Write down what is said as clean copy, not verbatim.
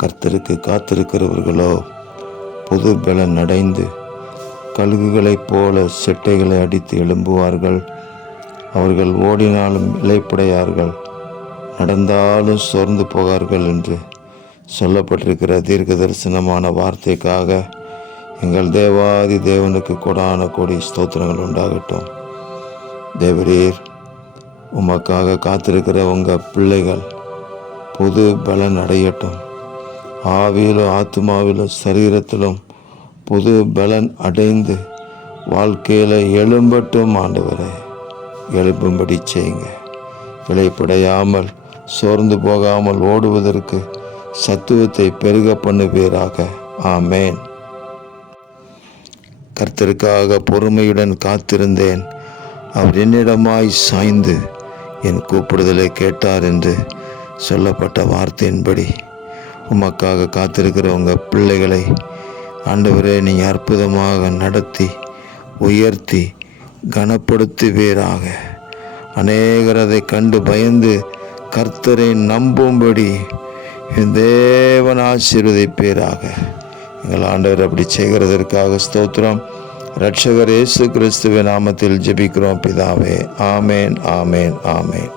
கர்த்தருக்கு காத்திருக்கிறவர்களோ புது பலன் அடைந்து கழுகுகளைப் போல செட்டைகளை அடித்து எழும்புவார்கள். அவர்கள் ஓடினாலும் இளைப்படையார்கள், நடந்தாலும் சோர்ந்து போகார்கள் என்று சொல்லப்பட்டிருக்கிற தீர்க்க தரிசனமான வார்த்தைக்காக எங்கள் தேவாதி தேவனுக்கு கொடான கோடி ஸ்தோத்திரங்கள் உண்டாகட்டும். தேவரீர், உமக்காக காத்திருக்கிற உங்கள் பிள்ளைகள் புது பலன் அடையட்டும். ஆவியிலும் ஆத்மாவிலும் சரீரத்திலும் புது பலன் அடைந்து வாழ்க்கையில் எழும்பட்டும். ஆண்டவரே, எழுப்பும்படி செய்யுங்க. இளைப்படையாமல் சோர்ந்து போகாமல் ஓடுவதற்கு சத்துவத்தை பெருக பண்ணுவீராக. ஆமேன். கர்த்தருக்காக பொறுமையுடன் காத்திருந்தேன், அவர் என்னிடமாய் சாய்ந்து என் கூப்பிடுதலை கேட்டார் என்று சொல்லப்பட்ட வார்த்தையின்படி உமக்காக காத்திருக்கிற உங்கள் பிள்ளைகளை ஆண்டவரே, நீங்கள் அற்புதமாக நடத்தி உயர்த்தி கனப்படுத்துவீராக. அநேகர் அதை கண்டு பயந்து கர்த்தரை நம்பும்படி தேவன் ஆசீர்வதிப்பீராக. எங்கள் ஆண்டவர் அப்படி செய்கிறதற்காக ஸ்தோத்திரம். இரட்சகர் இயேசு கிறிஸ்துவின் நாமத்தில் ஜெபிக்கிறோம் பிதாவே. ஆமேன், ஆமேன், ஆமேன்.